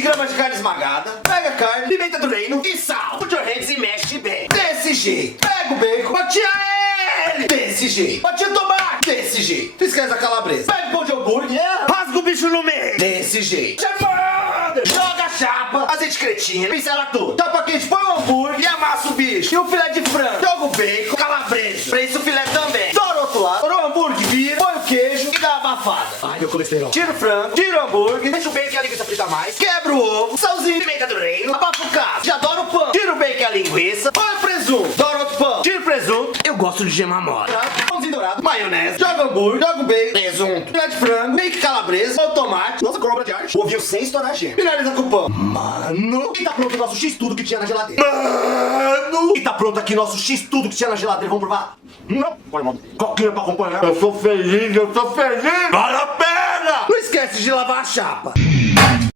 20 gramas de carne esmagada. Pega a carne, pimenta do reino e sal. Put your hands e mexe bem. Desse jeito. Pega o bacon, fatia ele. Desse jeito. Fatia o tomate. Desse jeito. Tu esquece a calabresa. Pega o pão de hambúrguer, rasga o bicho no meio. Desse jeito. Chamada. Joga a chapa, azeite cretina, pincela tudo. Tapa quente, põe o hambúrguer e amassa o bicho. E o filé de frango. Joga o bacon, calabresa. Prensa o filé também. Doura o outro lado. Doura o hambúrguer, vira, põe o queijo e dá uma abafada. Ai, meu colesterol. Tira o frango, tira o hambúrguer, deixa o bacon e a linguiça frita mais. Quebra o ovo, salzinho, pimenta do reino, abafa o caso. Já doura o pão. Tira o bacon e a linguiça, põe o presunto. Doura outro pão. Tira o presunto. Eu gosto de gema mole. Pãozinho dourado, maionese, joga o hambúrguer, joga o bacon, presunto, filé de frango, bacon calabresa, põe o tomate. Nossa, cobra de arte. Ovinho sem estourar a gema. Finaliza com o pão. Mano. E tá pronto o nosso X-tudo que tinha na geladeira. Mano. E tá pronto aqui nosso X-tudo que tinha na geladeira. Vamos provar? Não. Olha, mano. Coquinha pra acompanhar. Eu sou feliz, eu sou feliz. Vale a pena. Não esquece de lavar a chapa.